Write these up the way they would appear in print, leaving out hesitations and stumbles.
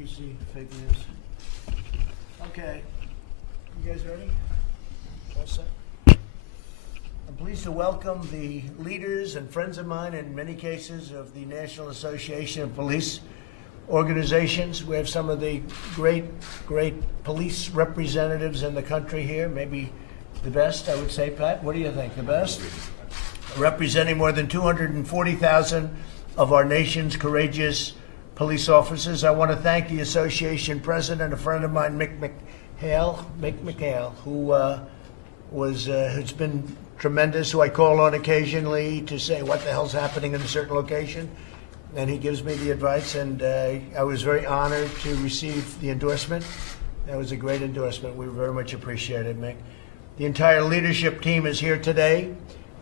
BBC fake news. Okay, you guys ready? All set? I'm pleased to welcome the leaders and friends of mine, in many cases, of the National Association of Police Organizations. We have some of the great police representatives in the country here, maybe the best, I would say. Pat, what do you think? The best? Representing more than 240,000 of our nation's courageous police officers. I want to thank the association president, a friend of mine, Mick McHale, who's been tremendous, who I call on occasionally to say what the hell's happening in a certain location, and he gives me the advice, and I was very honored to receive the endorsement. That was a great endorsement. We very much appreciate it, Mick. The entire leadership team is here today,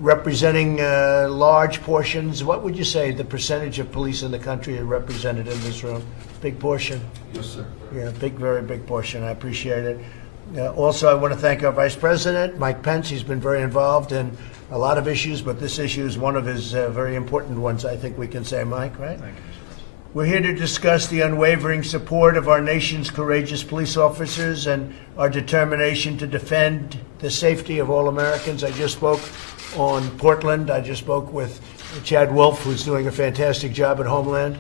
representing large portions. What would you say the percentage of police in the country are represented in this room? Big portion? Yes, sir. Yeah, very big portion. I appreciate it. Also, I want to thank our Vice President, Mike Pence. He's been very involved in a lot of issues, but this issue is one of his very important ones, I think we can say, Mike, right? Thank you. We're here to discuss the unwavering support of our nation's courageous police officers and our determination to defend the safety of all Americans. I just spoke on Portland. I just spoke with Chad Wolf, who's doing a fantastic job at Homeland.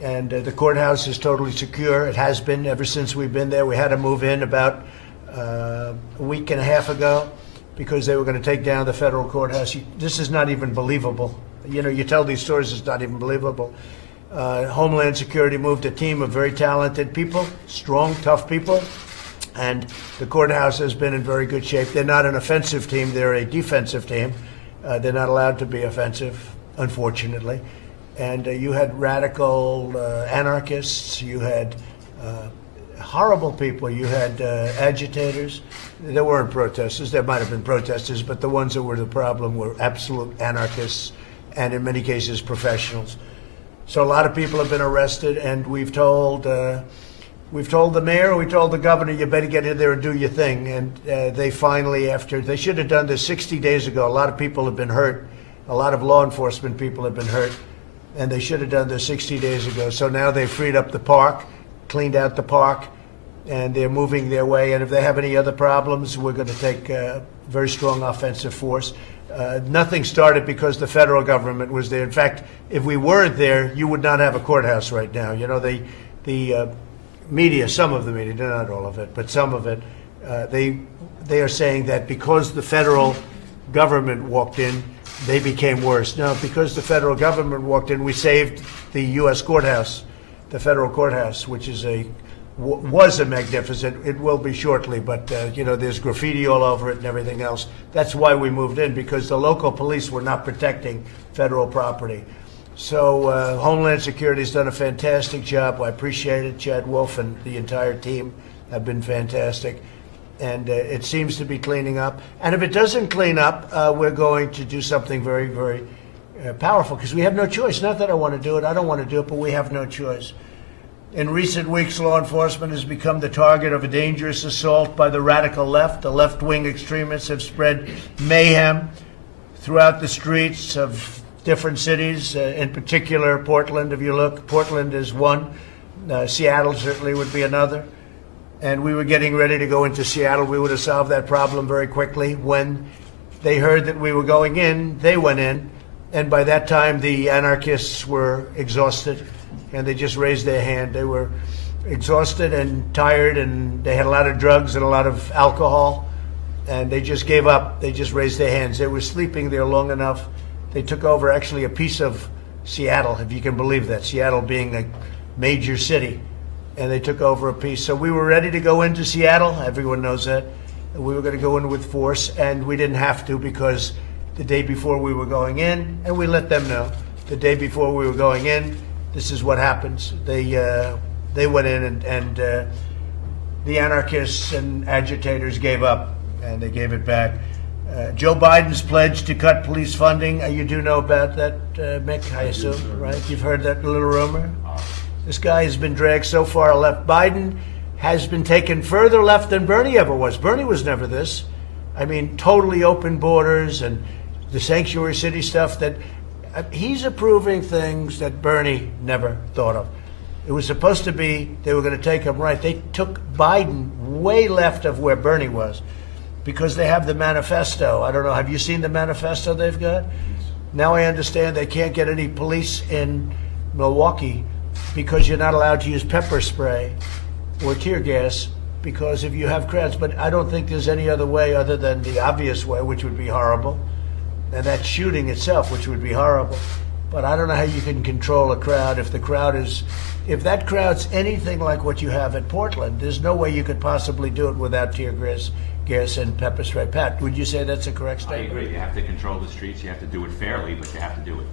And the courthouse is totally secure. It has been ever since we've been there. We had to move in about a week and a half ago because they were going to take down the federal courthouse. This is not even believable. You know, you tell these stories, it's not even believable. Homeland Security moved a team of very talented people, strong, tough people, and the courthouse has been in very good shape. They're not an offensive team, they're a defensive team. They're not allowed to be offensive, unfortunately. And you had radical anarchists, you had horrible people, you had agitators. There weren't protesters, there might have been protesters, but the ones that were the problem were absolute anarchists and in many cases professionals. So a lot of people have been arrested, and we've told the mayor, we told the governor, you better get in there and do your thing. And they finally, they should have done this 60 days ago. A lot of people have been hurt. A lot of law enforcement people have been hurt, and they should have done this 60 days ago. So now they've freed up the park, cleaned out the park, and they're moving their way. And if they have any other problems, we're going to take a very strong offensive force. Nothing started because the federal government was there. In fact, if we weren't there, you would not have a courthouse right now. You know, the media, some of the media, not all of it, but some of it, they are saying that because the federal government walked in, they became worse. No, because the federal government walked in, we saved the U.S. courthouse, the federal courthouse, which is was a magnificent. It will be shortly, but you know, there's graffiti all over it and everything else. That's why we moved in, because the local police were not protecting federal property. So Homeland Security has done a fantastic job. I appreciate it. Chad Wolf and the entire team have been fantastic. And it seems to be cleaning up. And if it doesn't clean up, we're going to do something very, very powerful, because we have no choice. Not that I want to do it. I don't want to do it, but we have no choice. In recent weeks, law enforcement has become the target of a dangerous assault by the radical left. The left-wing extremists have spread mayhem throughout the streets of different cities, in particular Portland. If you look, Portland is one. Seattle certainly would be another. And we were getting ready to go into Seattle. We would have solved that problem very quickly. When they heard that we were going in, they went in. And by that time, the anarchists were exhausted, and they just raised their hand. They were exhausted and tired, and they had a lot of drugs and a lot of alcohol, and they just gave up. They just raised their hands. They were sleeping there long enough. They took over actually a piece of Seattle, if you can believe that, Seattle being a major city, and they took over a piece. So we were ready to go into Seattle. Everyone knows that. We were going to go in with force, and we didn't have to, because the day before we were going in, and we let them know, the day before we were going in, this is what happens. They went in, and the anarchists and agitators gave up, and they gave it back. Joe Biden's pledge to cut police funding. You do know about that, Mick, I assume, right? You've heard that little rumor? This guy has been dragged so far left. Biden has been taken further left than Bernie ever was. Bernie was never this. I mean, totally open borders and the sanctuary city stuff that he's approving things that Bernie never thought of. It was supposed to be they were going to take him right. They took Biden way left of where Bernie was because they have the manifesto. I don't know. Have you seen the manifesto they've got? Now I understand they can't get any police in Milwaukee because you're not allowed to use pepper spray or tear gas because if you have crowds. But I don't think there's any other way other than the obvious way, which would be horrible, and that's shooting itself, which would be horrible. But I don't know how you can control a crowd if if that crowd's anything like what you have at Portland. There's no way you could possibly do it without tear gas and pepper spray. Pat, would you say that's a correct statement? I agree. You have to control the streets. You have to do it fairly, but you have to do it.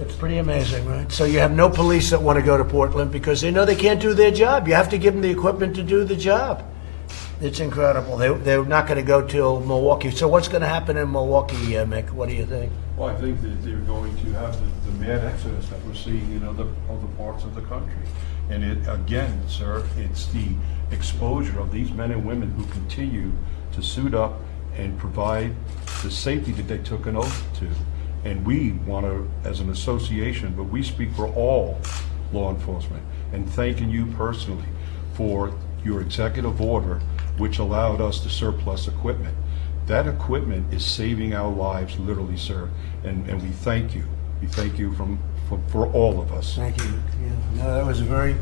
It's pretty amazing, right? So you have no police that want to go to Portland because they know they can't do their job. You have to give them the equipment to do the job. It's incredible. They're not going to go till Milwaukee. So what's going to happen in Milwaukee, Mick? What do you think? Well, I think that they're going to have the mad exodus that we're seeing in other parts of the country. And it, again, sir, it's the exposure of these men and women who continue to suit up and provide the safety that they took an oath to. And we want to, as an association, but we speak for all law enforcement, and thanking you personally for your executive order, which allowed us to surplus equipment. That equipment is saving our lives, literally, sir, and we thank you. We thank you for all of us. Thank you. Yeah. No, that was very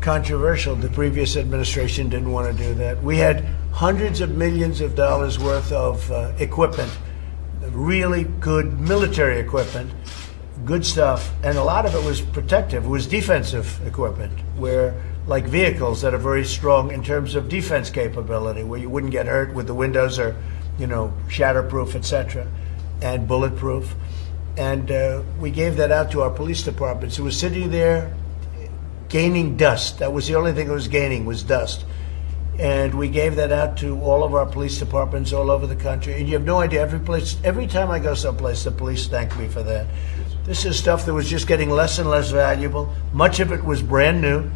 controversial. The previous administration didn't want to do that. We had hundreds of millions of dollars worth of equipment, really good military equipment, good stuff, and a lot of it was protective. It was defensive equipment, where like vehicles that are very strong in terms of defense capability, where you wouldn't get hurt with the windows are, shatterproof, etc., and bulletproof. And we gave that out to our police departments. It was sitting there gaining dust. That was the only thing it was gaining, was dust. And we gave that out to all of our police departments all over the country. And you have no idea, every time I go someplace, the police thank me for that. This is stuff that was just getting less and less valuable. Much of it was brand new,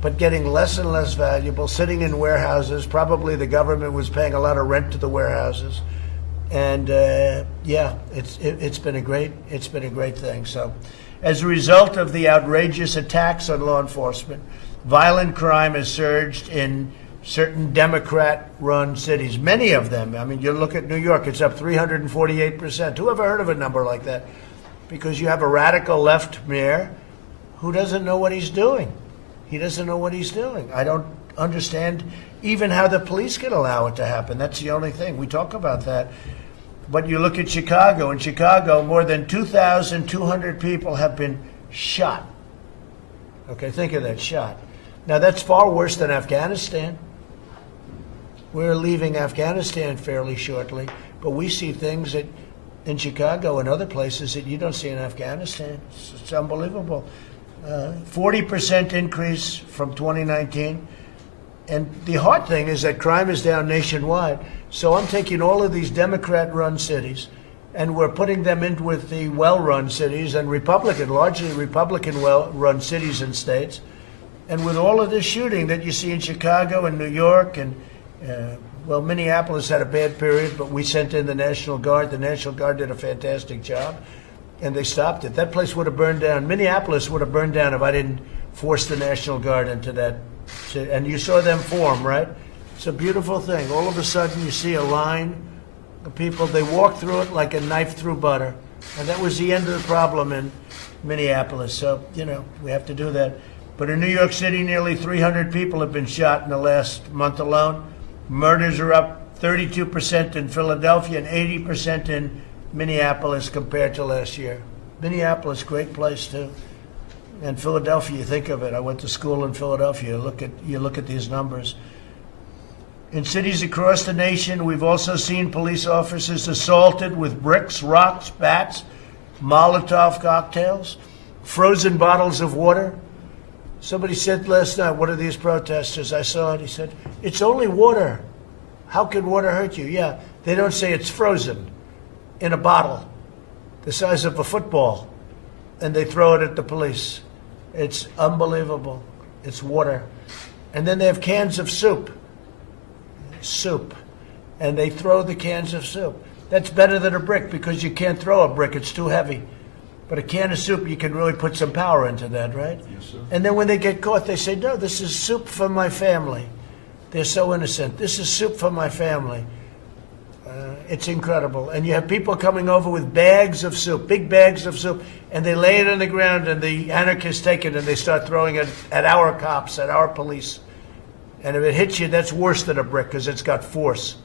but getting less and less valuable, sitting in warehouses. Probably the government was paying a lot of rent to the warehouses. And it's been a great thing. So as a result of the outrageous attacks on law enforcement, violent crime has surged in certain Democrat-run cities, many of them. I mean, you look at New York, it's up 348%. Who ever heard of a number like that? Because you have a radical left mayor who doesn't know what he's doing. He doesn't know what he's doing. I don't understand even how the police can allow it to happen. That's the only thing. We talk about that. But you look at Chicago. In Chicago, more than 2,200 people have been shot. Okay, think of that, shot. Now, that's far worse than Afghanistan. We're leaving Afghanistan fairly shortly, but we see things in Chicago and other places that you don't see in Afghanistan. It's unbelievable. 40% increase from 2019. And the hard thing is that crime is down nationwide. So I'm taking all of these Democrat-run cities, and we're putting them in with the well-run cities and largely Republican well-run cities and states. And with all of this shooting that you see in Chicago and New York, and Minneapolis had a bad period, but we sent in the National Guard. The National Guard did a fantastic job, and they stopped it. That place would have burned down. Minneapolis would have burned down if I didn't force the National Guard into that. And you saw them form, right? It's a beautiful thing. All of a sudden, you see a line of people. They walk through it like a knife through butter. And that was the end of the problem in Minneapolis. So, we have to do that. But in New York City, nearly 300 people have been shot in the last month alone. Murders are up 32% in Philadelphia and 80% in Minneapolis compared to last year. Minneapolis, great place too. And Philadelphia, you think of it. I went to school in Philadelphia. You look at these numbers. In cities across the nation, we've also seen police officers assaulted with bricks, rocks, bats, Molotov cocktails, frozen bottles of water. Somebody said last night, one of these protesters, I saw it, he said, "It's only water. How can water hurt you?" Yeah, they don't say it's frozen in a bottle the size of a football, and they throw it at the police. It's unbelievable. It's water. And then they have cans of soup, and they throw the cans of soup. That's better than a brick because you can't throw a brick. It's too heavy. But a can of soup, you can really put some power into that, right? Yes, sir. And then when they get caught, they say, no, this is soup for my family. They're so innocent. This is soup for my family. It's incredible. And you have people coming over with bags of soup, big bags of soup, and they lay it on the ground, and the anarchists take it and they start throwing it at our cops, at our police. And if it hits you, that's worse than a brick because it's got force.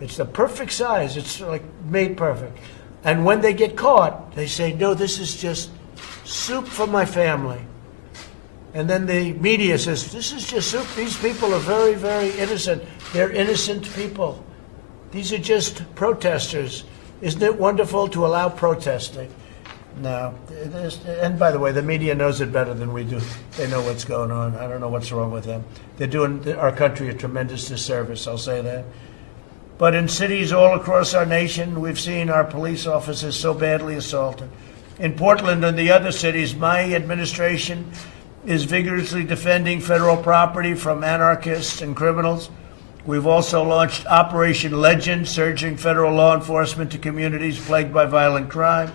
It's the perfect size. It's like made perfect. And when they get caught, they say, no, this is just soup for my family. And then the media says, this is just soup. These people are very, very innocent. They're innocent people. These are just protesters. Isn't it wonderful to allow protesting? No. And by the way, the media knows it better than we do. They know what's going on. I don't know what's wrong with them. They're doing our country a tremendous disservice, I'll say that. But in cities all across our nation, we've seen our police officers so badly assaulted. In Portland and the other cities, my administration is vigorously defending federal property from anarchists and criminals. We've also launched Operation Legend, surging federal law enforcement to communities plagued by violent crime.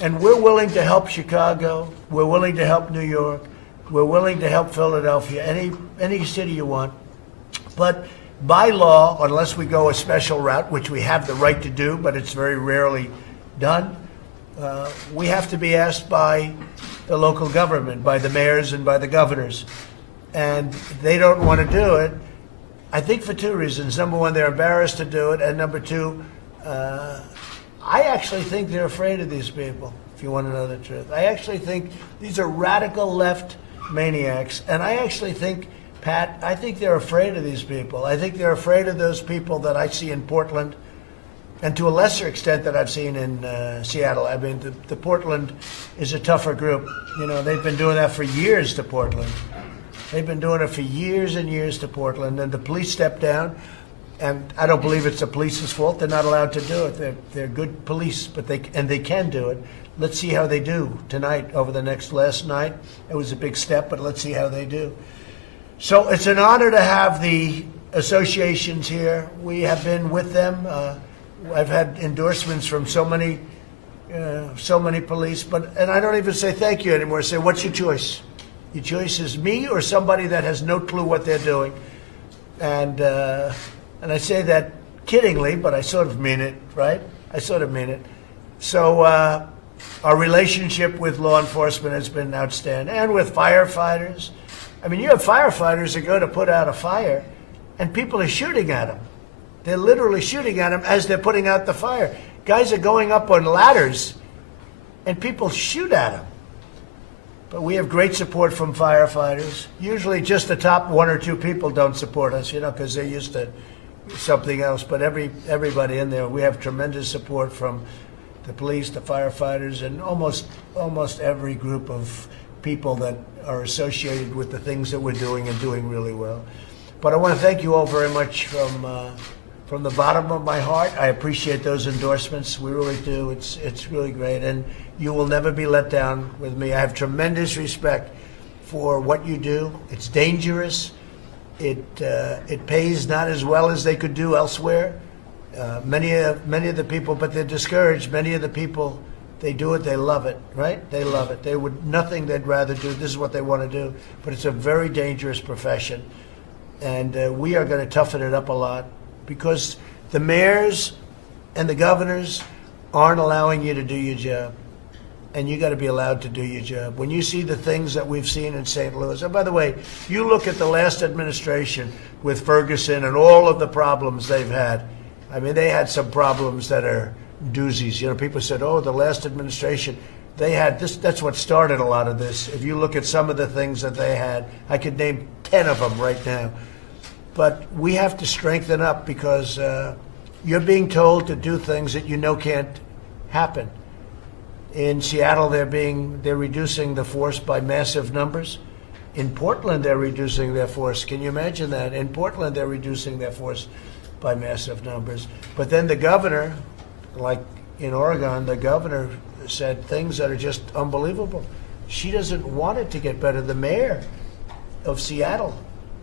And we're willing to help Chicago. We're willing to help New York. We're willing to help Philadelphia, any city you want. But by law, unless we go a special route, which we have the right to do, but it's very rarely done, we have to be asked by the local government, by the mayors and by the governors. And they don't want to do it, I think for two reasons. Number one, they're embarrassed to do it. And number two, I actually think they're afraid of these people, if you want to know the truth. I actually think these are radical left maniacs. And I actually think, Pat, I think they're afraid of these people. I think they're afraid of those people that I see in Portland, and to a lesser extent that I've seen in Seattle. I mean, the Portland is a tougher group. You know, they've been doing that for years to Portland. They've been doing it for years and years to Portland, and the police stepped down, and I don't believe it's the police's fault. They're not allowed to do it. They're good police, but they can do it. Let's see how they do tonight over the last night. It was a big step, but let's see how they do. So it's an honor to have the associations here. We have been with them. I've had endorsements from so many police, and I don't even say thank you anymore. I say, what's your choice? Your choice is me or somebody that has no clue what they're doing. And I say that kiddingly, but I sort of mean it, right? I sort of mean it. So our relationship with law enforcement has been outstanding, and with firefighters. I mean, you have firefighters that go to put out a fire, and people are shooting at them. They're literally shooting at them as they're putting out the fire. Guys are going up on ladders, and people shoot at them. But we have great support from firefighters. Usually just the top one or two people don't support us, you know, because they're used to something else. But everybody in there, we have tremendous support from the police, the firefighters, and almost every group of people that are associated with the things that we're doing and doing really well. But I want to thank you all very much from the bottom of my heart. I appreciate those endorsements. We really do. It's really great. And you will never be let down with me. I have tremendous respect for what you do. It's dangerous. It pays not as well as they could do elsewhere. Many of the people, but they're discouraged. Many of the people, they do it, they love it, right? They love it. They would nothing they'd rather do. This is what they want to do. But it's a very dangerous profession. And we are going to toughen it up a lot because the mayors and the governors aren't allowing you to do your job. And you got to be allowed to do your job. When you see the things that we've seen in St. Louis, and by the way, you look at the last administration with Ferguson and all of the problems they've had. I mean, they had some problems that are doozies. You know, people said, oh, the last administration, they had this. That's what started a lot of this. If you look at some of the things that they had, I could name 10 of them right now. But we have to strengthen up because you're being told to do things that you know can't happen. In Seattle, they're reducing the force by massive numbers. In Portland, they're reducing their force. Can you imagine that? In Portland, they're reducing their force by massive numbers. But then the governor, like in Oregon, the governor said things that are just unbelievable. She doesn't want it to get better. The mayor of Seattle,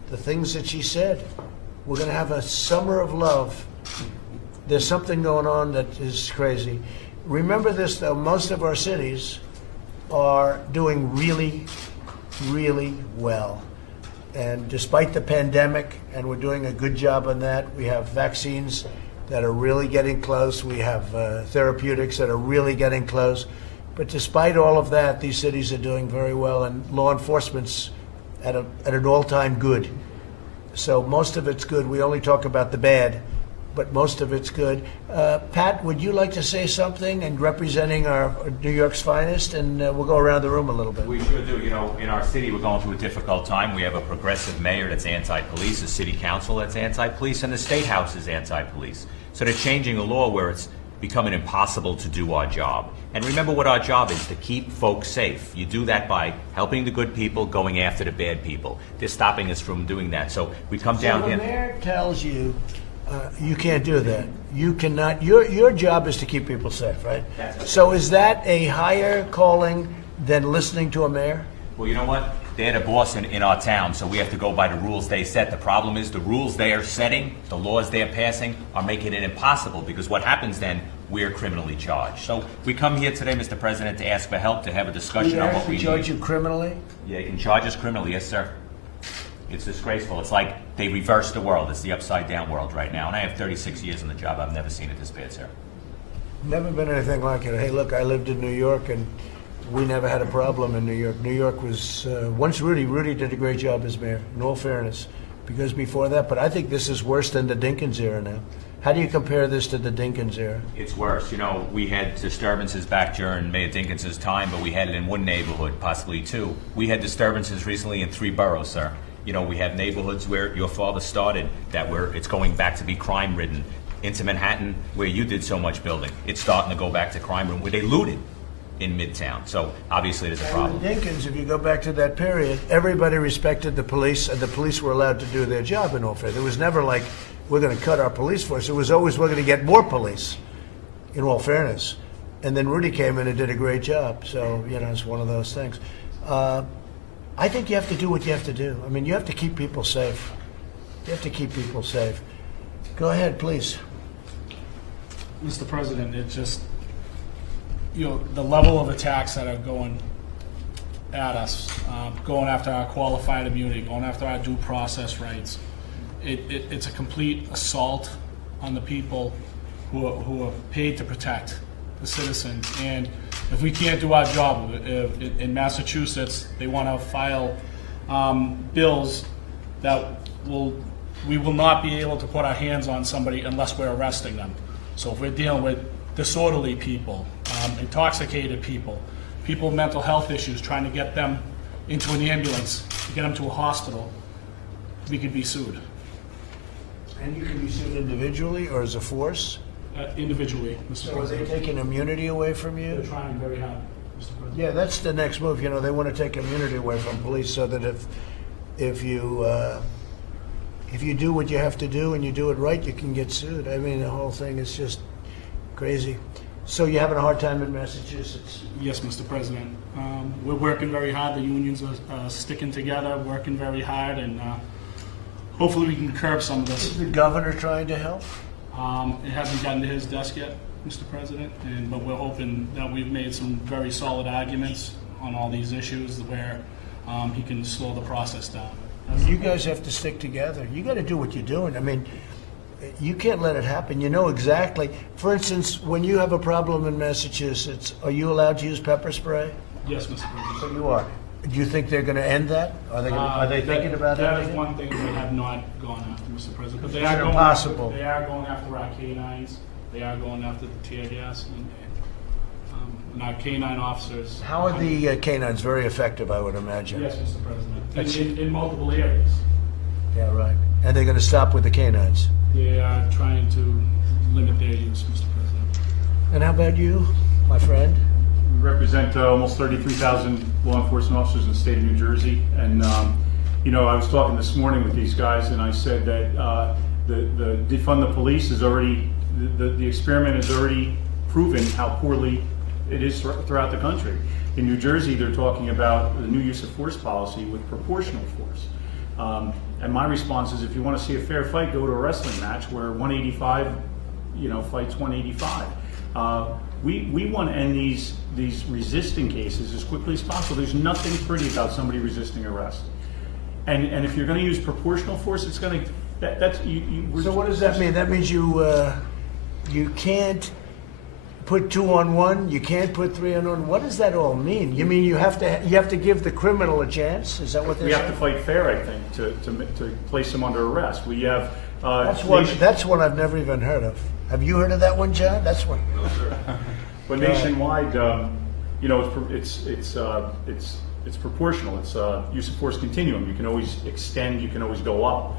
the things that she said, we're going to have a summer of love. There's something going on that is crazy. Remember this, though, most of our cities are doing really, really well. And despite the pandemic, and we're doing a good job on that, we have vaccines that are really getting close. We have therapeutics that are really getting close. But despite all of that, these cities are doing very well, and law enforcement's at an all-time good. So most of it's good. We only talk about the bad, but most of it's good. Pat, would you like to say something and representing our New York's finest? And we'll go around the room a little bit. We sure do. You know, in our city, we're going through a difficult time. We have a progressive mayor that's anti-police, a city council that's anti-police, and the state house is anti-police. So they're changing a law where it's becoming impossible to do our job. And remember what our job is, to keep folks safe. You do that by helping the good people, going after the bad people. They're stopping us from doing that. So we come down So the here. mayor tells you you can't do that. You cannot. Your job is to keep people safe, right? That's right. So is that a higher calling than listening to a mayor? Well, you know what? They're the boss in our town, so we have to go by the rules they set. The problem is the rules they are setting, the laws they are passing, are making it impossible, because what happens then, we're criminally charged. So we come here today, Mr. President, to ask for help, to have a discussion on what we need. Charge you criminally? Yeah, they can charge us criminally, yes, sir. It's disgraceful. It's like they reversed the world. It's the upside-down world right now. And I have 36 years in the job. I've never seen it this bad, sir. Never been anything like it. Hey, look, I lived in New York, and we never had a problem in New York. New York was, once Rudy did a great job as mayor, in all fairness, because before that, but I think this is worse than the Dinkins era now. How do you compare this to the Dinkins era? It's worse. You know, we had disturbances back during Mayor Dinkins' time, but we had it in one neighborhood, possibly two. We had disturbances recently in 3 boroughs, sir. You know, we have neighborhoods where your father started it's going back to be crime-ridden. Into Manhattan, where you did so much building, it's starting to go back to crime-ridden, where they looted in Midtown. So obviously there's a problem. And Dinkins, if you go back to that period, everybody respected the police, and the police were allowed to do their job in all fairness. There was never like, we're going to cut our police force. It was always, we're going to get more police, in all fairness. And then Rudy came in and did a great job. So, you know, it's one of those things. I think you have to do what you have to do. I mean, you have to keep people safe. You have to keep people safe. Go ahead, please. Mr. President, it just, you know, the level of attacks that are going at us, going after our qualified immunity, going after our due process rights, it's a complete assault on the people who are paid to protect the citizens. And if we can't do our job, in Massachusetts, they want to file bills that we will not be able to put our hands on somebody unless we're arresting them. So if we're dealing with disorderly people, intoxicated people with mental health issues, trying to get them into an ambulance, to get them to a hospital, we could be sued. And you can be sued individually or as a force? Individually, Mr. So are President. they taking immunity away from They're you? trying very hard, Mr. President. Yeah, that's the next move. You know, they want to take immunity away from police so that if you do what you have to do and you do it right, you can get sued. I mean, the whole thing is just crazy. So you're having a hard time in Massachusetts? Yes, Mr. President. We're working very hard. The unions are sticking together, working very hard, and hopefully we can curb some of this. Is the governor trying to help? It hasn't gotten to his desk yet, Mr. President, but we're hoping that we've made some very solid arguments on all these issues where he can slow the process down. You guys have to stick together. You got to do what you're doing. I mean, you can't let it happen. You know exactly. For instance, when you have a problem in Massachusetts, are you allowed to use pepper spray? Yes, Mr. President. So you are. Do you think they're going to end that? Are they thinking about that? That ending is it? one thing they have not gone after, Mr. President. But they It's are going impossible. After, they are going after our canines. They are going after the tear gas and our canine officers. How are the canines? Very effective, I would imagine. Yes, Mr. President. In multiple areas. Yeah, right. And they're going to stop with the canines. They are trying to limit their use, Mr. President. And how about you, my friend? We represent almost 33,000 law enforcement officers in the state of New Jersey. And, you know, I was talking this morning with these guys, and I said that the defund the police is already, the experiment has already proven how poorly it is throughout the country. In New Jersey, they're talking about the new use of force policy with proportional force. And my response is, if you want to see a fair fight, go to a wrestling match where 185, you know, fights 185. We want to end these resisting cases as quickly as possible. There's nothing pretty about somebody resisting arrest. And if you're going to use proportional force, it's going to So what does that mean? That means you can't put 2 on 1. You can't put 3 on 1. What does that all mean? You mean you have to give the criminal a chance? Is that what they're We saying? have to fight fair, I think, to place them under arrest. We have That's one I've never even heard of. Have you heard of that one, John? That's one. No, sir. But nationwide, you know, it's proportional. It's use of force continuum. You can always extend. You can always go up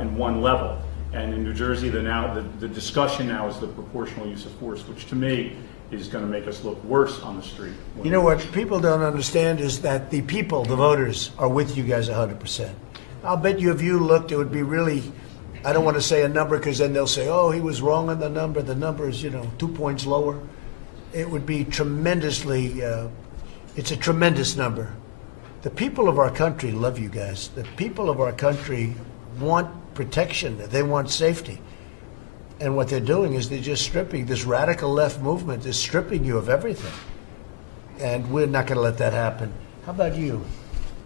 in one level. And in New Jersey, the discussion now is the proportional use of force, which to me is going to make us look worse on the street. You know what people don't understand is that the people, the voters, are with you guys 100%. I'll bet you if you looked, it would be really, I don't want to say a number because then they'll say, oh, he was wrong on the number. The number is, 2 points lower. It would be tremendously, it's a tremendous number. The people of our country love you guys. The people of our country want protection. They want safety. And what they're doing is they're just stripping, this radical left movement is stripping you of everything. And we're not going to let that happen. How about you?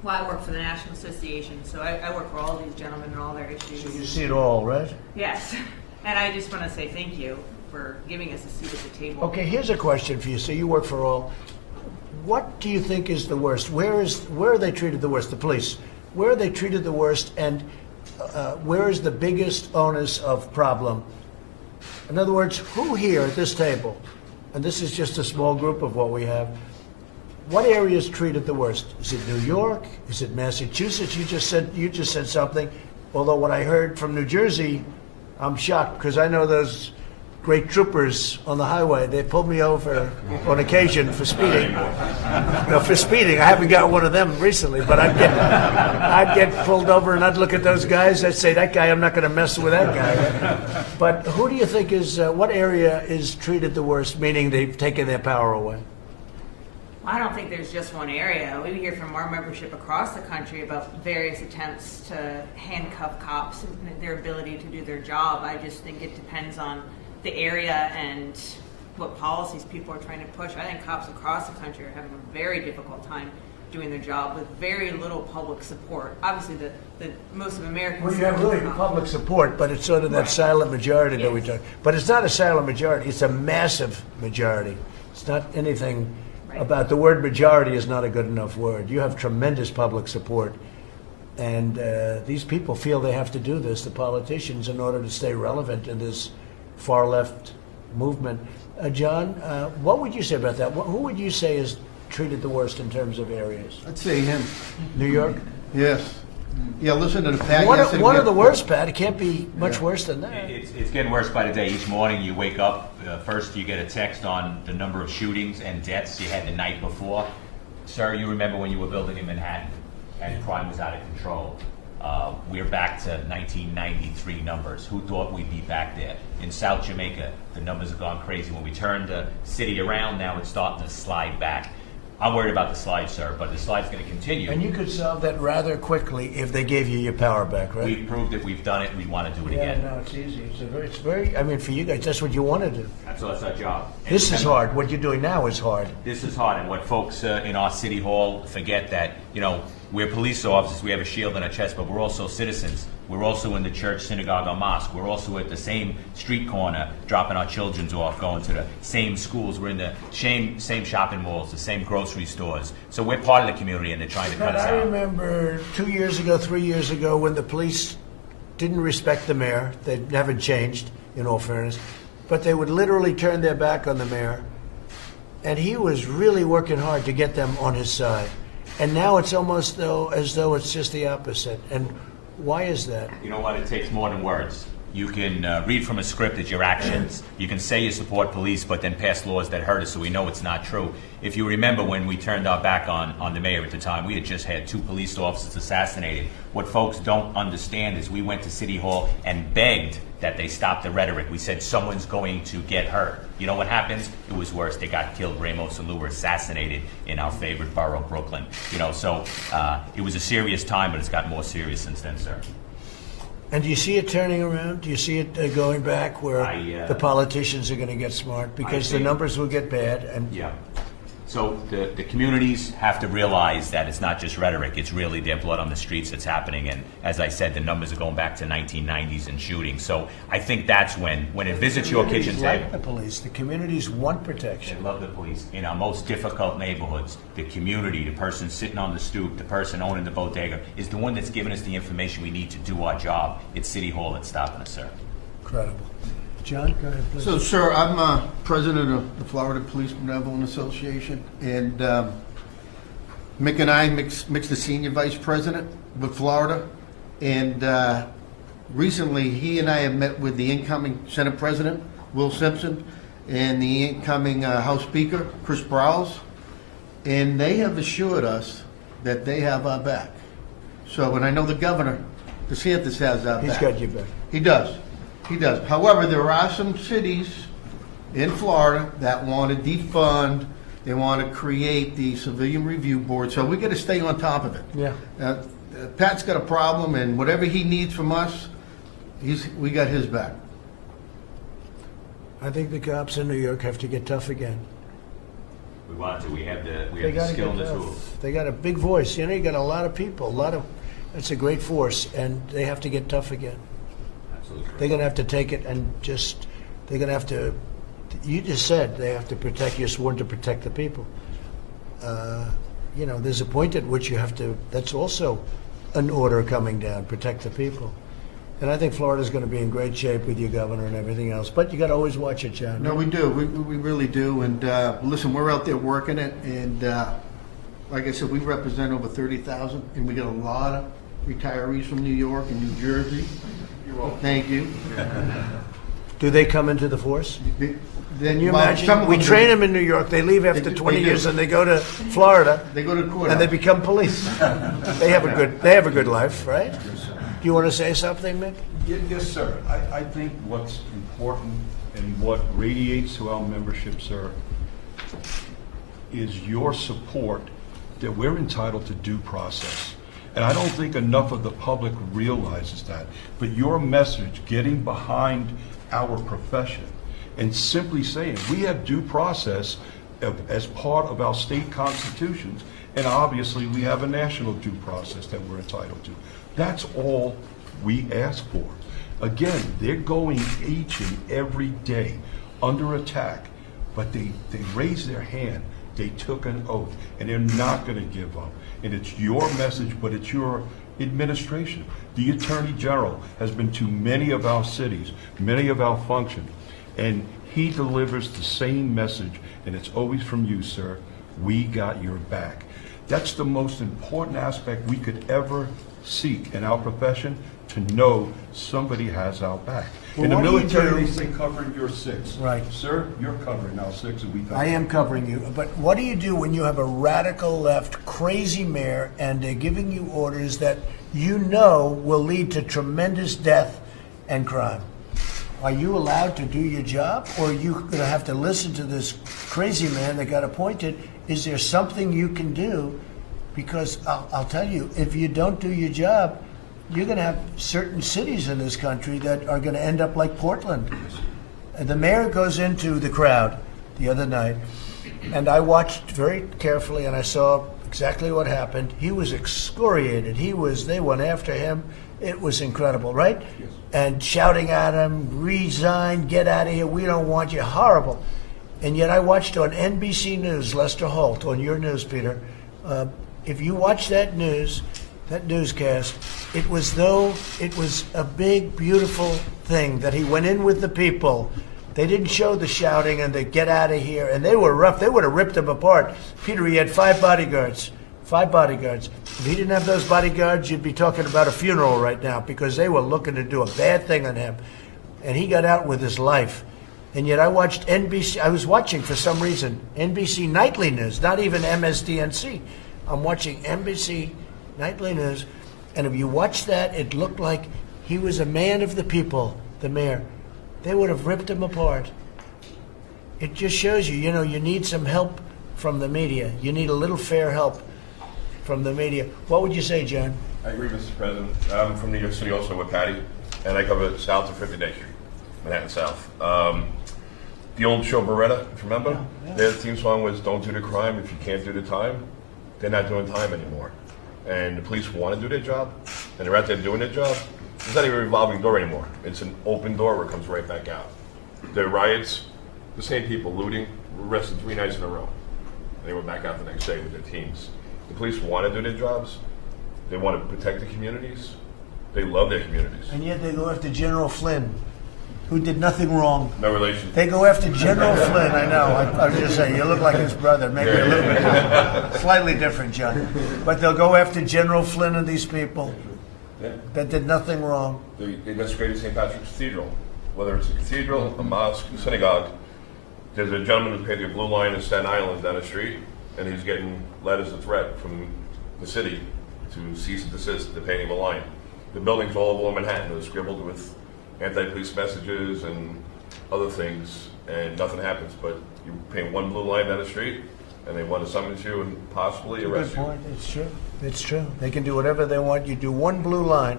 Well, I work for the National Association, so I work for all these gentlemen and all their issues. So you see it all, right? Yes, and I just want to say thank you for giving us a seat at the table. Okay, here's a question for you. So you work for all. What do you think is the worst? Where are they treated the worst? The police. Where are they treated the worst? And where is the biggest onus of problem? In other words, who here at this table, and this is just a small group of what we have, what area is treated the worst? Is it New York? Is it Massachusetts? You just said something. Although what I heard from New Jersey, I'm shocked because I know those great troopers on the highway. They pulled me over on occasion for speeding. No, for speeding. I haven't got one of them recently, but I'd get pulled over and I'd look at those guys. I'd say, that guy, I'm not going to mess with that guy. But who do you think is, what area is treated the worst, meaning they've taken their power away? I don't think there's just one area. We hear from our membership across the country about various attempts to handcuff cops and their ability to do their job. I just think it depends on the area and what policies people are trying to push. I think cops across the country are having a very difficult time doing their job with very little public support. Obviously, the most of Americans. Well, you have really public support, but it's sort of that silent majority that we talk. But it's not a silent majority; it's a massive majority. It's not anything about the word majority is not a good enough word. You have tremendous public support, and these people feel they have to do this. The politicians, in order to stay relevant in this far left movement. John, what would you say about that? Who would you say is treated the worst in terms of areas? I'd say him. New York? Yes. Yeah, listen to the Pat. One of the worst, Pat. It can't be much worse than that. It's getting worse by the day. Each morning you wake up, first you get a text on the number of shootings and deaths you had the night before. Sir, you remember when you were building in Manhattan and crime was out of control. We're back to 1993 numbers. Who thought we'd be back there? In South Jamaica, the numbers have gone crazy. When we turned the city around, now it's starting to slide back. I'm worried about the slide, sir, but the slide's going to continue. And you could solve that rather quickly if they gave you your power back, right? We've proved it. We've done it. We want to do it again. No, it's easy. It's very, I mean, for you guys, that's what you want to do. That's our job. And This is remember, hard. What you're doing now is hard. This is hard, and what folks in our city hall forget that, we're police officers, we have a shield on our chest, but we're also citizens. We're also in the church, synagogue, or mosque. We're also at the same street corner, dropping our children off, going to the same schools. We're in the same shopping malls, the same grocery stores. So we're part of the community, and they're trying to cut But us I out. remember 2 years ago, 3 years ago, when the police didn't respect the mayor. They haven't changed, in all fairness. But they would literally turn their back on the mayor. And he was really working hard to get them on his side. And now it's almost as though it's just the opposite. And why is that? You know what? It takes more than words. You can read from a script at your actions. You can say you support police, but then pass laws that hurt us, so we know it's not true. If you remember when we turned our back on the mayor at the time, we had just had 2 police officers assassinated. What folks don't understand is we went to City Hall and begged that they stop the rhetoric. We said someone's going to get hurt. You know what happens? It was worse. They got killed. Ramos and Lou were assassinated in our favorite borough, Brooklyn. So it was a serious time, but it's gotten more serious since then, sir. And do you see it turning around? Do you see it going back where the politicians are going to get smart? Because the numbers will get bad. And Yeah. So the communities have to realize that it's not just rhetoric, it's really their blood on the streets that's happening. And as I said, the numbers are going back to 1990s and shooting. So I think that's when it visits your kitchen communities like table. the police. The communities want protection. They love the police. In our most difficult neighborhoods, the community, the person sitting on the stoop, the person owning the bodega, is the one that's giving us the information we need to do our job. It's City Hall that's stopping us, sir. Incredible. John, go ahead, please. So, sir, I'm president of the Florida Police Benevolent Association, and Mick and I, Mick's the senior vice president with Florida, and recently he and I have met with the incoming Senate President, Will Simpson, and the incoming House Speaker, Chris Browse, and they have assured us that they have our back. So, and I know the governor, DeSantis, has our back. He's got your back. He does. He does. However, there are some cities in Florida that want to defund. They want to create the civilian review board. So we got to stay on top of it. Yeah. Pat's got a problem, and whatever he needs from us, we got his back. I think the cops in New York have to get tough again. We want to. We have the They skill gotta and get the tough. tools. They got a big voice. You know, you got a lot of people, it's a great force, and they have to get tough again. Absolutely correct. They're going to have to take it and they're going to have to, you just said they have to protect, you're sworn to protect the people. You know, there's a point at which you have to, that's also an order coming down, protect the people. And I think Florida's going to be in great shape with your governor and everything else, but you got to always watch it, John. No, we do. We really do. And listen, we're out there working it. And like I said, we represent over 30,000, and we got a lot of retirees from New York and New Jersey. You're welcome. Thank you. Do they come into the force? Then Can you some imagine? of We them train do. them in New York, they leave after They 20 do. years and they go to Florida They go to court. and they become police. They have a good life, right? Do you want to say something, Mick? Yes, sir. I think what's important and what radiates to our membership, sir, is your support that we're entitled to due process. And I don't think enough of the public realizes that. But your message, getting behind our profession and simply saying, we have due process as part of our state constitutions, and obviously we have a national due process that we're entitled to. That's all we ask for. Again, they're going each and every day under attack, but they raised their hand, they took an oath, and they're not going to give up. And it's your message, but it's your administration. The Attorney General has been to many of our cities, many of our functions, and he delivers the same message, and it's always from you, sir. We got your back. That's the most important aspect we could ever seek in our profession, to know somebody has our back. Well, In the what do you military, do- they say covering your six. Right. Sir, you're covering our six, and we thank I you. am covering you, but what do you do when you have a radical left, crazy mayor, and they're giving you orders that you know will lead to tremendous death and crime? Are you allowed to do your job, or are you going to have to listen to this crazy man that got appointed? Is there something you can do? Because I'll tell you, if you don't do your job, you're going to have certain cities in this country that are going to end up like Portland. And the mayor goes into the crowd the other night, and I watched very carefully, and I saw exactly what happened. He was excoriated. They went after him. It was incredible, right? Yes. And shouting at him, resign, get out of here, we don't want you, horrible. And yet I watched on NBC News, Lester Holt, on your news, Peter. If you watch that newscast, it was though it was a big, beautiful thing that he went in with the people. They didn't show the shouting and the get out of here, and they were rough. They would have ripped him apart. Peter, he had 5 bodyguards. 5 bodyguards. If he didn't have those bodyguards, you'd be talking about a funeral right now, because they were looking to do a bad thing on him. And he got out with his life. And yet I watched NBC, I was watching for some reason, NBC Nightly News, not even MSDNC. I'm watching NBC Nightly News, and if you watch that, it looked like he was a man of the people, the mayor. They would have ripped him apart. It just shows you, you need some help from the media. You need a little fair help from the media. What would you say, John? I agree, Mr. President. I'm from New York City also with Patty. and I cover south of 59th Street, Manhattan South. The old show Beretta, if you remember? Their theme song was "Don't do the crime if you can't do the time." They're not doing time anymore, and the police want to do their job, and they're out there doing their job. It's not even a revolving door anymore. It's an open door where it comes right back out. The riots, the same people looting, were arrested 3 nights in a row. They were back out the next day with their teams. The police want to do their jobs. They want to protect the communities. They love their communities. And yet they go after General Flynn, who did nothing wrong. No relation. They go after General Flynn, I know. I was just saying, you look like his brother, maybe a little bit. Slightly different, John. But they'll go after General Flynn and these people that did nothing wrong. They desecrated St. Patrick's Cathedral. Whether it's a cathedral, a mosque, a synagogue, there's a gentleman who's paid the Blue Line in Staten Island down the street, and he's getting letters of threat from the city to cease and desist the painting of a line. The buildings all over Manhattan are scribbled with anti-police messages and other things, and nothing happens. But you paint one blue line down the street, and they want to summons you and possibly arrest Good you. point. It's true. It's true. They can do whatever they want. You do one blue line,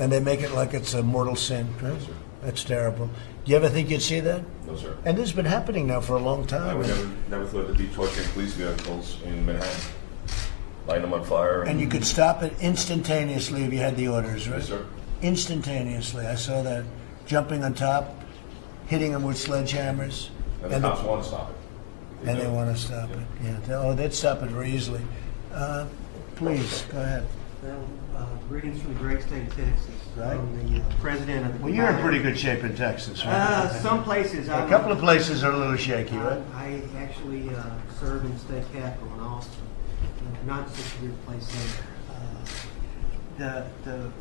and they make it like it's a mortal sin. Right? Yes, sir. That's terrible. Do you ever think you'd see that? No, sir. And this has been happening now for a long I time. would never thought there'd be torturing police vehicles in Manhattan, lighting them on fire. And you could stop it instantaneously if you had the orders, right? Yes, sir. Instantaneously. I saw that. Jumping on top, hitting them with sledgehammers. And the cops want to stop it. And do. they want to stop it. Yeah. They'd stop it very easily. Please, go ahead. Well, greetings from the great state of Texas. Right. From the president of the Well, you're in pretty good shape in Texas, right? Some places. A couple of places are a little shaky, right? I actually serve in the state capitol in Austin. Not such a weird place there.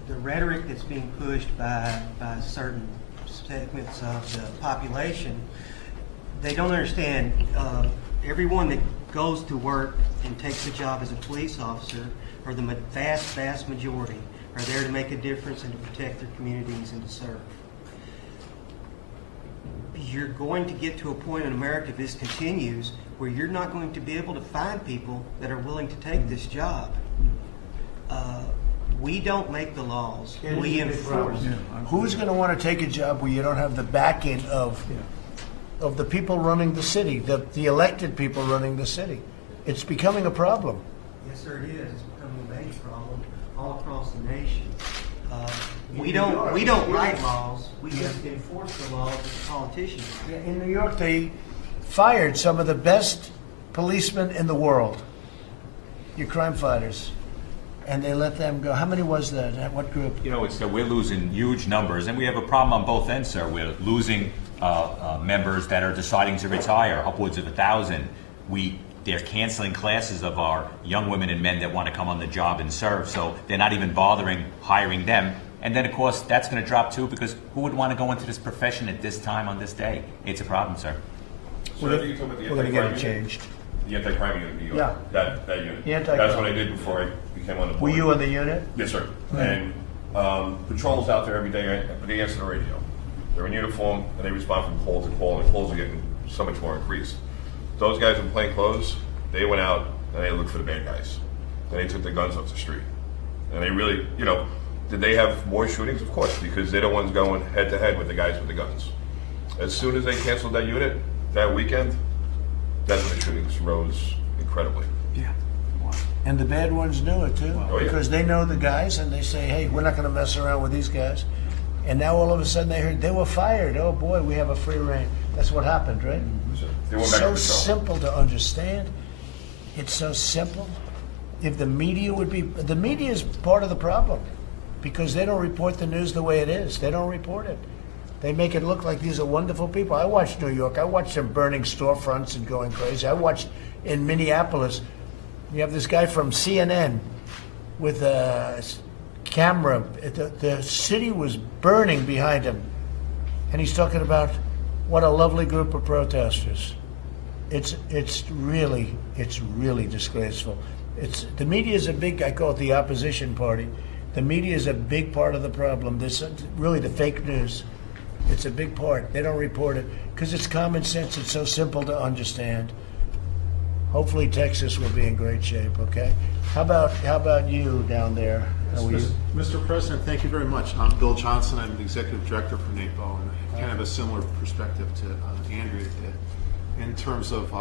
The rhetoric that's being pushed by certain segments of the population, they don't understand. Everyone that goes to work and takes a job as a police officer, or the vast majority, are there to make a difference and to protect their communities and to serve. You're going to get to a point in America, if this continues, where you're not going to be able to find people that are willing to take this job. We don't make the laws, we enforce. Who's going to want to take a job where you don't have the backing of the people running the city, the elected people running the city? It's becoming a problem. Yes, sir, it is. It's becoming a major problem all across the nation. We don't write laws. We just enforce the laws that the politicians write. In New York, they fired some of the best policemen in the world, your crime fighters, and they let them go. How many was that? What group? You know, we're losing huge numbers, and we have a problem on both ends, sir. We're losing members that are deciding to retire, upwards of 1,000. They're canceling classes of our young women and men that want to come on the job and serve, so they're not even bothering hiring them. And then, of course, that's going to drop too, because who would want to go into this profession at this time on this day? It's a problem, sir. So I think you're talking about the We're going to get it anti-crime unit? changed. The anti-crime unit in New York. Yeah. That unit. The anti-crime. That's what I did before I became on the board. Were you on the unit? Yes, sir. And patrols out there every day, but they answer the radio. They're in uniform, and they respond from call to call, and the calls are getting so much more increased. Those guys in plain clothes, they went out and they looked for the bad guys. And they took their guns off the street. And they really, did they have more shootings? Of course, because they're the ones going head to head with the guys with the guns. As soon as they canceled that unit, that weekend, that's when the shootings rose incredibly. And the bad ones knew it too, Oh, yeah. because they know the guys and they say, hey, we're not going to mess around with these guys. And now all of a sudden they heard they were fired. Oh boy, we have a free reign. That's what happened, right? So they went back to So patrol. simple to understand. It's so simple. If the media the media is part of the problem, because they don't report the news the way it is. They don't report it. They make it look like these are wonderful people. I watched New York. I watched them burning storefronts and going crazy. I watched in Minneapolis. You have this guy from CNN with a camera. The city was burning behind him. And he's talking about what a lovely group of protesters. It's really disgraceful. The media is a big, I call it the opposition party. The media is a big part of the problem. This really the fake news. It's a big part. They don't report it because it's common sense. It's so simple to understand. Hopefully Texas will be in great shape, okay? How about you down there? How are you? Mr. President, thank you very much. I'm Bill Johnson. I'm the Executive Director for NAPO, and I kind of have a similar perspective to Andrea did in terms of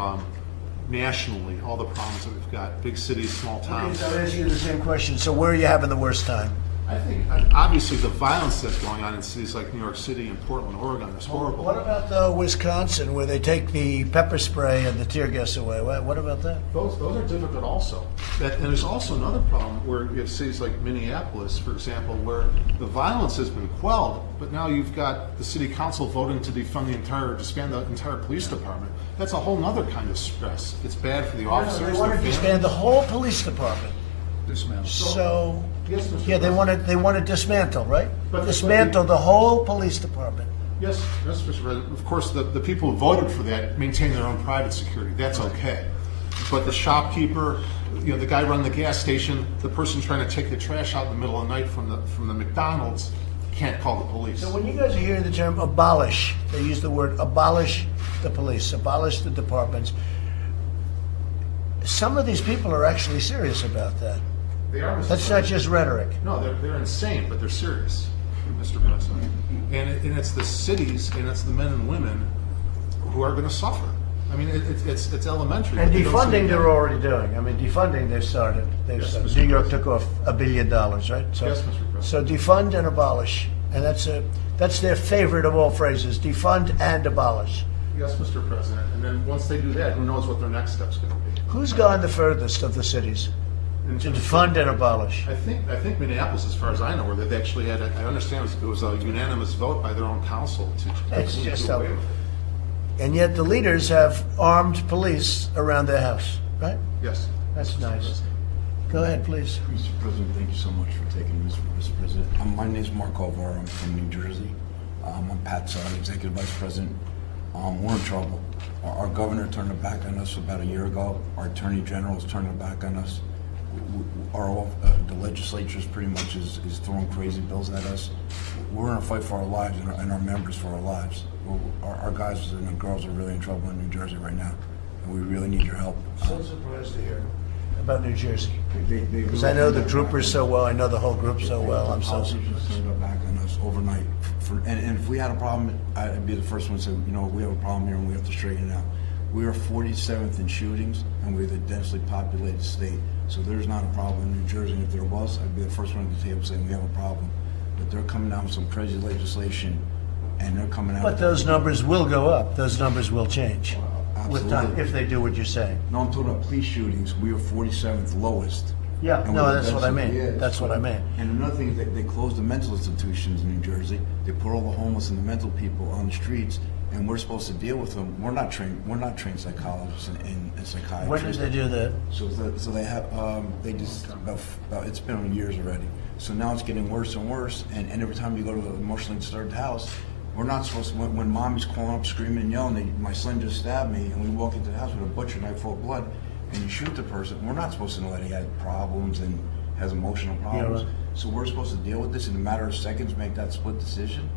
nationally, all the problems that we've got, big cities, small towns. I'll ask you the same question. So where are you having the worst time? I think, obviously, the violence that's going on in cities like New York City and Portland, Oregon is horrible. What about Wisconsin, where they take the pepper spray and the tear gas away? What about that? Those are difficult also. And there's also another problem where you have cities like Minneapolis, for example, where the violence has been quelled, but now you've got the city council voting to disband the entire police department. That's a whole other kind of stress. It's bad for the officers. They want to their disband the families. whole police department. Dismantle. So, Yes, Mr. yeah, they President. want to dismantle, right? But- Dismantle the whole police department. Yes, Mr. President. Of course, the people who voted for that maintain their own private security. That's okay. But the shopkeeper, the guy running the gas station, the person trying to take the trash out in the middle of the night from the McDonald's can't call the police. So when you guys are hearing the term abolish, they use the word abolish the police, abolish the departments. Some of these people are actually serious about that. They are, Mr. That's not just rhetoric. No, they're insane, but they're serious, Mr. President. And it's the cities and it's the men and women who are going to suffer. I mean, it's elementary. And but they don't defunding see it. they're already doing. I mean, defunding they've started. Yes, Mr. New York President. took off $1 billion, right? So, Yes, Mr. President. So defund and abolish, and that's their favorite of all phrases: defund and abolish. Yes, Mr. President. And then once they do that, who knows what their next step's going to be? Who's gone the furthest of the cities In to terms of- defund and abolish? I think Minneapolis, as far as I know, where they've actually had, I understand it was a unanimous vote by their own council to It's just do away a- with it. And yet the leaders have armed police around their house, right? Yes. That's nice. Go ahead, please. Mr. President, thank you so much for taking this, Mr. President. My name is Mark Alvaro. I'm from New Jersey. I'm Pat's Executive Vice President. We're in trouble. Our governor turned her back on us about a year ago. Our Attorney General's turned her back on us. The legislature's pretty much is throwing crazy bills at us. We're in a fight for our lives and our members for our lives. Our guys and the girls are really in trouble in New Jersey right now, and we really need your help. So surprised to hear about New Jersey. They Because I know the troopers so well, I know the whole group so well, I'm so Politicians turned their back on us overnight. And if we had a problem, I'd be the first one to say, we have a problem here and we have to straighten it out. We are 47th in shootings, and we're the densely populated state. So there's not a problem in New Jersey. And if there was, I'd be the first one to the table saying we have a problem. But they're coming down with some crazy legislation, and they're coming out. But those numbers will go up. Those numbers will change with time, Absolutely. if they do what you're saying. No, I'm talking about police shootings. We are 47th lowest. Yeah, And no, we're that's what I densely- mean. yeah, That's what I mean. And another thing is that they closed the mental institutions in New Jersey. They put all the homeless and the mental people on the streets, and we're supposed to deal with them. We're not trained psychologists and psychiatrists. When did they do that? So they have, they just, it's been years already. So now it's getting worse and worse, and every time you go to an emotionally disturbed house, we're not supposed to, when mommy's calling up screaming and yelling, my son just stabbed me, and we walk into the house with a butcher knife full of blood, and you shoot the person, we're not supposed to know that he had problems and has emotional problems. right. So we're supposed to deal with this in a matter of seconds, make that split decision.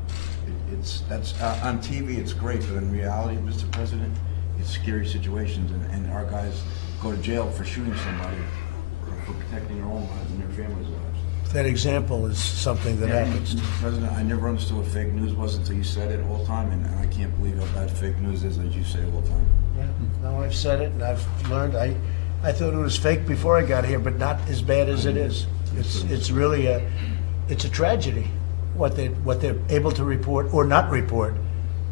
That's on TV, it's great, but in reality, Mr. President, it's scary situations, and our guys go to jail for shooting somebody, or for protecting their own lives and their families' lives. That example is something that happens. Mr. President, I never understood what fake news was until you said it all the time, and I can't believe how bad fake news is, as you say all the time. Yeah, no, I've said it, and I've learned. I thought it was fake before I got here, but not as bad as it is. It's really it's a tragedy what they're able to report or not report.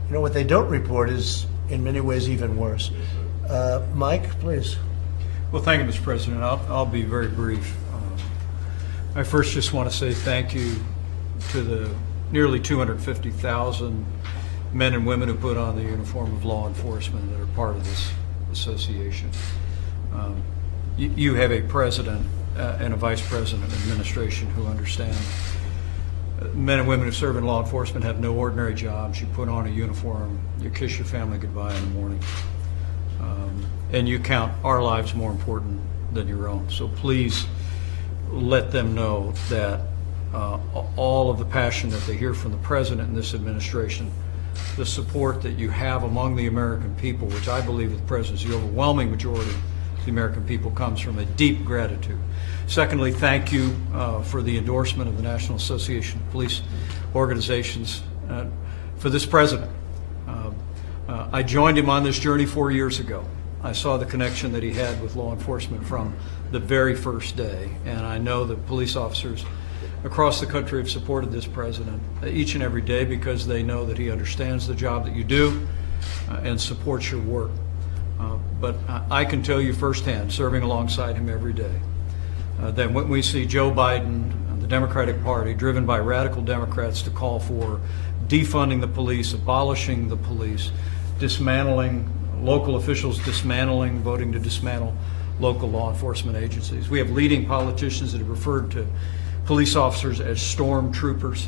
What they don't report is in many ways even worse. Mike, please. Well, thank you, Mr. President. I'll be very brief. I first just want to say thank you to the nearly 250,000 men and women who put on the uniform of law enforcement that are part of this association. You have a president and a vice president of administration who understand. Men and women who serve in law enforcement have no ordinary jobs. You put on a uniform, you kiss your family goodbye in the morning, and you count our lives more important than your own. So please let them know that all of the passion that they hear from the president and this administration, the support that you have among the American people, which I believe the president is the overwhelming majority the American people comes from a deep gratitude. Secondly, thank you for the endorsement of the National Association of Police Organizations for this president. I joined him on this journey 4 years ago. I saw the connection that he had with law enforcement from the very first day, and I know that police officers across the country have supported this president each and every day because they know that he understands the job that you do and supports your work. But I can tell you firsthand, serving alongside him every day, that when we see Joe Biden, the Democratic Party, driven by radical Democrats to call for defunding the police, abolishing the police, dismantling local officials, voting to dismantle local law enforcement agencies. We have leading politicians that have referred to police officers as stormtroopers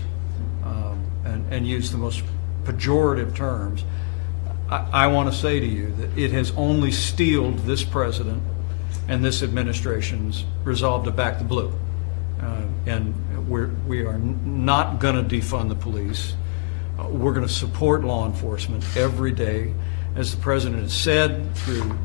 and used the most pejorative terms. I want to say to you that it has only steeled this president and this administration's resolve to back the blue. And we are not going to defund the police. We're going to support law enforcement every day, as the president has said, through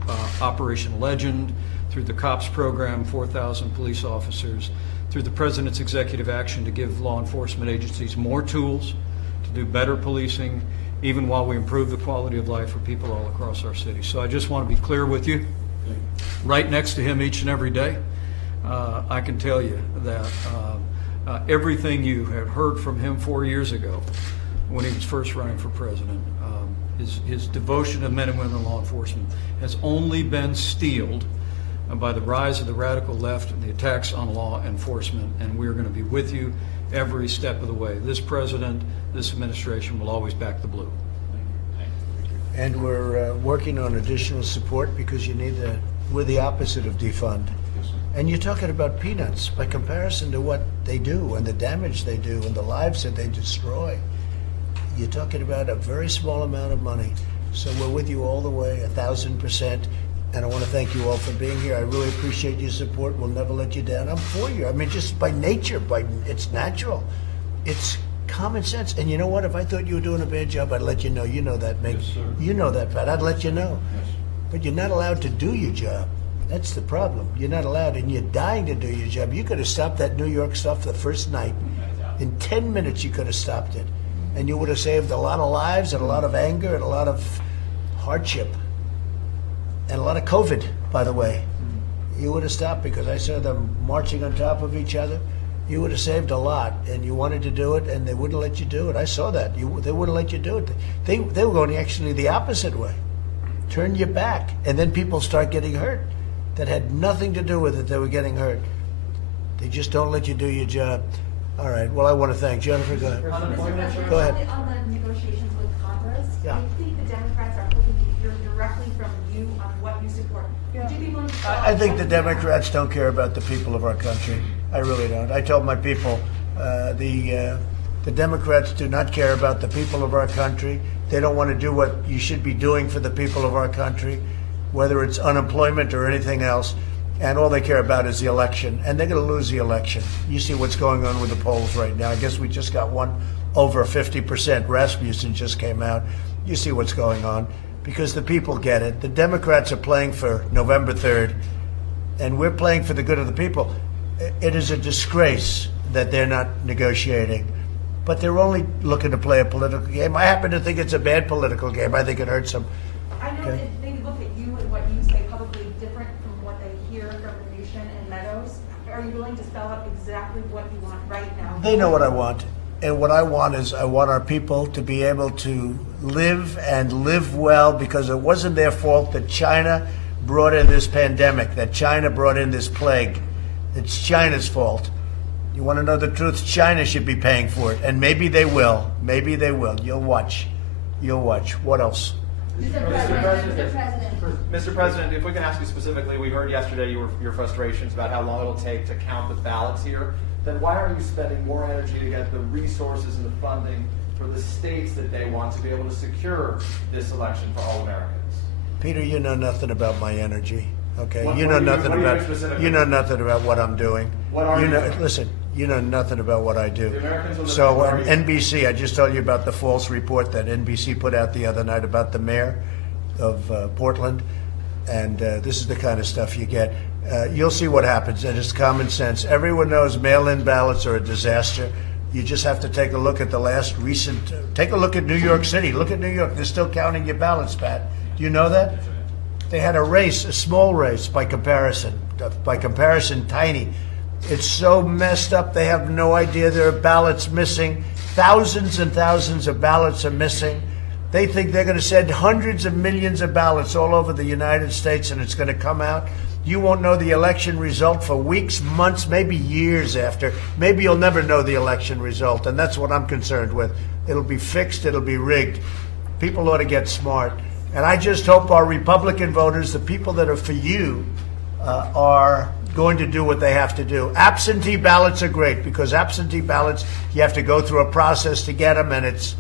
Operation Legend, through the COPS program, 4,000 police officers, through the president's executive action to give law enforcement agencies more tools to do better policing, even while we improve the quality of life for people all across our city. So I just want to be clear with you, right next to him each and every day, I can tell you that everything you had heard from him 4 years ago when he was first running for president, his devotion to men and women in law enforcement has only been steeled by the rise of the radical left and the attacks on law enforcement, and we're going to be with you every step of the way. This president, this administration will always back the blue. And we're working on additional support because we're the opposite of defund. And you're talking about peanuts by comparison to what they do and the damage they do and the lives that they destroy. You're talking about a very small amount of money. So we're with you all the way, 1,000%. And I want to thank you all for being here. I really appreciate your support. We'll never let you down. I'm for you. I mean, just by nature, it's natural. It's common sense. And you know what? If I thought you were doing a bad job, I'd let you know. You know that, Mick. Yes, sir. You know that, Pat. I'd let you know. Yes. But you're not allowed to do your job. That's the problem. You're not allowed, and you're dying to do your job. You could have stopped that New York stuff the first night. In 10 minutes, you could have stopped it. And you would have saved a lot of lives and a lot of anger and a lot of hardship. And a lot of COVID, by the way. You would have stopped because I saw them marching on top of each other. You would have saved a lot, and you wanted to do it, and they wouldn't let you do it. I saw that. They wouldn't let you do it. They were going actually the opposite way. Turn your back, and then people start getting hurt. That had nothing to do with it. They were getting hurt. They just don't let you do your job. All right. Well, I want to thank Jennifer. Go ahead. Go ahead. On the negotiations with Congress, Yeah. I think the Democrats are hoping to hear directly from you on what you support. Would you be willing to I think the Democrats don't care about the people of our country. I really don't. I told my people, the Democrats do not care about the people of our country. They don't want to do what you should be doing for the people of our country, whether it's unemployment or anything else. And all they care about is the election. And they're going to lose the election. You see what's going on with the polls right now. I guess we just got one over 50%. Rasmussen just came out. You see what's going on. Because the people get it. The Democrats are playing for November 3rd, and we're playing for the good of the people. It is a disgrace that they're not negotiating. But they're only looking to play a political game. I happen to think it's a bad political game. I think it hurts them. I know that they look at you and what you say publicly different from what they hear from the nation and Meadows. Are you willing to spell out exactly what you want right now? They know what I want. And what I want is I want our people to be able to live and live well, because it wasn't their fault that China brought in this pandemic, that China brought in this plague. It's China's fault. You want to know the truth? China should be paying for it. And maybe they will. Maybe they will. You'll watch. You'll watch. What else? Mr. President. Mr. President, if we can ask you specifically, we heard yesterday your frustrations about how long it'll take to count the ballots here. Then why are you spending more energy to get the resources and the funding for the states that they want to be able to secure this election for all Americans? Peter, you know nothing about my energy. Okay, What you know are you- nothing what are you about specifically? you know nothing about what I'm doing. What are you doing? Listen, you know nothing about what I do. The Americans will So listen. What are you doing? NBC, I just told you about the false report that NBC put out the other night about the mayor of Portland. And this is the kind of stuff you get. You'll see what happens, and it's common sense. Everyone knows mail-in ballots are a disaster. You just have to take a look at the last recent, take a look at New York City. Look at New York. They're still counting your ballots, Pat. Do you know that? They had a race, a small race by comparison tiny. It's so messed up, they have no idea there are ballots missing. Thousands and thousands of ballots are missing. They think they're going to send hundreds of millions of ballots all over the United States, and it's going to come out. You won't know the election result for weeks, months, maybe years after. Maybe you'll never know the election result, and that's what I'm concerned with. It'll be fixed, it'll be rigged. People ought to get smart. And I just hope our Republican voters, the people that are for you, are going to do what they have to do. Absentee ballots are great, because absentee ballots, you have to go through a process to get them, and it's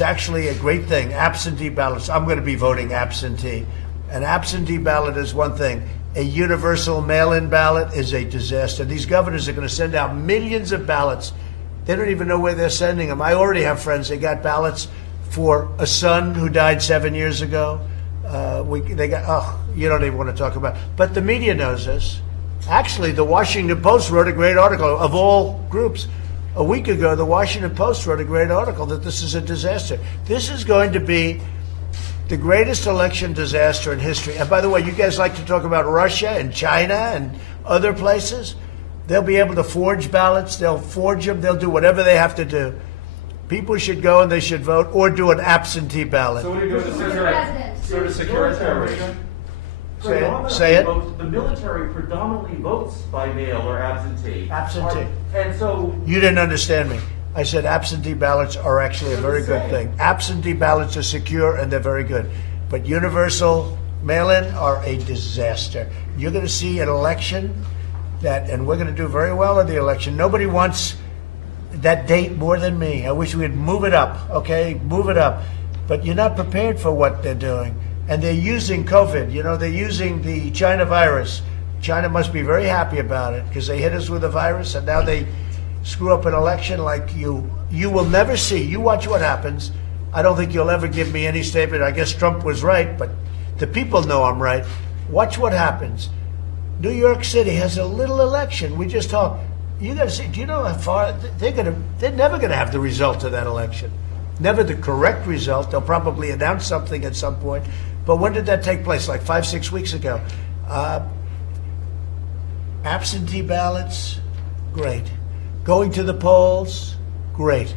actually a great thing. Absentee ballots, I'm going to be voting absentee. An absentee ballot is one thing. A universal mail-in ballot is a disaster. These governors are going to send out millions of ballots. They don't even know where they're sending them. I already have friends, they got ballots for a son who died 7 years ago. They got, you don't even want to talk about it. But the media knows this. Actually, the Washington Post wrote a great article, of all groups. A week ago, the Washington Post wrote a great article that this is a disaster. This is going to be the greatest election disaster in history. And by the way, you guys like to talk about Russia and China and other places. They'll be able to forge ballots. They'll forge them. They'll do whatever they have to do. People should go and they should vote, or do an absentee ballot. So what are you doing to secure it? Say it. The military predominantly votes by mail or absentee. Absentee. And so... You didn't understand me. I said absentee ballots are actually a very good thing. Absentee ballots are secure and they're very good. But universal mail-in are a disaster. You're going to see an election that, and we're going to do very well in the election. Nobody wants that date more than me. I wish we'd move it up, okay? Move it up. But you're not prepared for what they're doing. And they're using COVID. You know, they're using the China virus. China must be very happy about it, because they hit us with a virus, and now they screw up an election like you will never see. You watch what happens. I don't think you'll ever give me any statement. I guess Trump was right, but the people know I'm right. Watch what happens. New York City has a little election. We just talked. You got to see. Do you know how far they're never going to have the result of that election? Never the correct result. They'll probably announce something at some point. But when did that take place? Like 5-6 weeks ago. Absentee ballots, great. Going to the polls, great.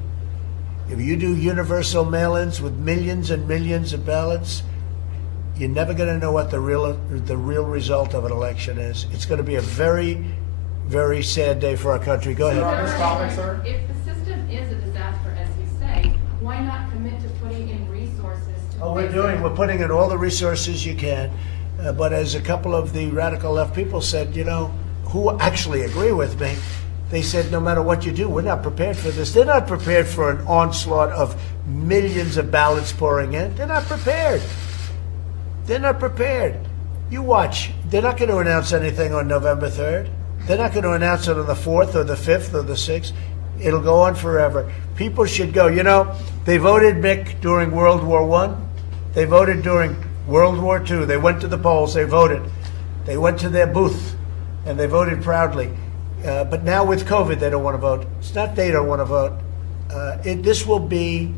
If you do universal mail-ins with millions and millions of ballots, you're never going to know what the real result of an election is. It's going to be a very, very sad day for our country. Go ahead. On this topic, sir? If the system is a disaster, as you say, why not commit to putting in resources to fix it? We're putting in all the resources you can. But as a couple of the radical left people said, you know, who actually agree with me, they said, no matter what you do, we're not prepared for this. They're not prepared for an onslaught of millions of ballots pouring in. They're not prepared. They're not prepared. You watch. They're not going to announce anything on November 3rd. They're not going to announce it on the 4th or the 5th or the 6th. It'll go on forever. People should go. You know, they voted, Mick, during World War I. They voted during World War II. They went to the polls. They voted. They went to their booth, and they voted proudly. But now with COVID, they don't want to vote. It's not they don't want to vote. This will be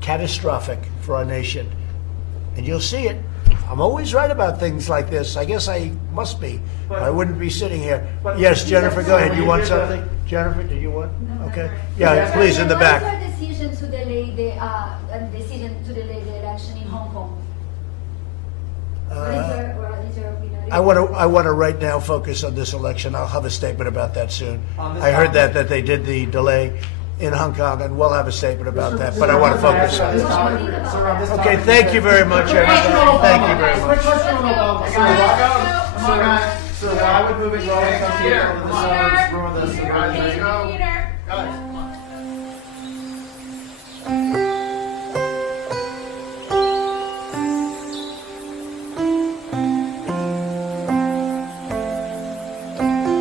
catastrophic for our nation. And you'll see it. I'm always right about things like this. I guess I must be. I wouldn't be sitting here. Yes, Jennifer, go ahead. You want something? Jennifer, do you want? Okay. Yeah, please, in the back. What is your decision to delay the election in Hong Kong? What is your opinion? I want to right now focus on this election. I'll have a statement about that soon. I heard that they did the delay in Hong Kong, and we'll have a statement about that. But I want to focus on this. Okay, thank you very much, everybody. Thank you very much. So why would moving low income people to the suburbs ruin the